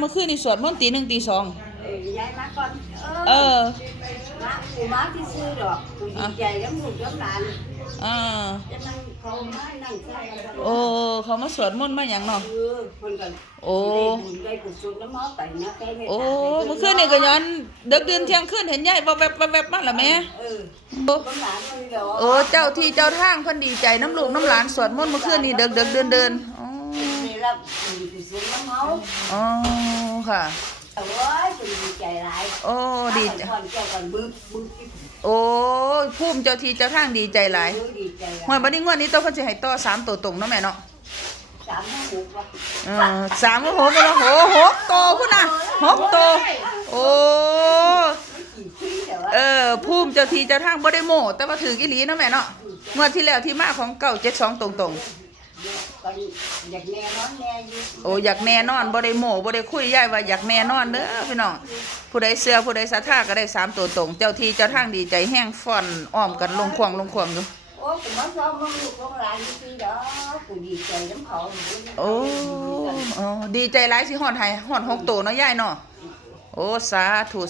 เมื่อคืนนี่สวดมนต์ตี 1ตี 2ยายมาก่อนมากูมาที่ซื้อดอกกูดีใจแล้วมึงก็นานจะนั่งเขามานั่งใส่โอ้เขามาสวดมนต์มาหยังเนาะคนกันโอ้ได้กุศลน้ำมันไปนะแค่ไม่โอ้เมื่อคืนนี่ก็ย้อนดึกดื่นเที่ยงคืนเห็นยายแวบๆมาล่ะแม่โอ้เจ้าที่เจ้าทางเพิ่นดีใจน้ำลูกน้ำหลานสวดมนต์เมื่อคืนนี่ดึกเดินอ๋อนี่รับกุศลน้ำมันอ๋อค่ะโอ้ยดีใจหลายโอ้ดีใจโอ้ภูมิเจ้าที่เจ้าทางดีใจหลายหวยบัดนี้งวดนี้ตัวเพิ่นสิให้ต่อ3ตัวตรงเนาะแม่เนาะ3 6ไปแล้ว6ตัวพุ่นน่ะ6ตัวโอ้ภูมิเจ้าที่เจ้าทางบ่ได้โม้แต่ว่าถืออีหลีเนาะแม่เนาะงวดที่แล้วที่มาของ972ตรงอยากแน่นอนแน่อยู่โอ้อยากแน่นอนบ่ได้โม้บ่ได้คุยยายว่าอยากแน่นอนเด้อพี่น้องผู้ใดเชื่อผู้ใดศรัทธาก็ได้3ตัวตรงเจ้าที่เจ้าทางดีใจแห้งฟ้อนอ้อมกันลงควงอยู่โอ้กูมาซ้อมมึงลูกของหลานจริงๆเด้อกูดีใจน้ำเขาโอ้ดีใจหลายสิฮอดให้ฮอด6ตัวเนาะยายเนาะโอ้สาธุ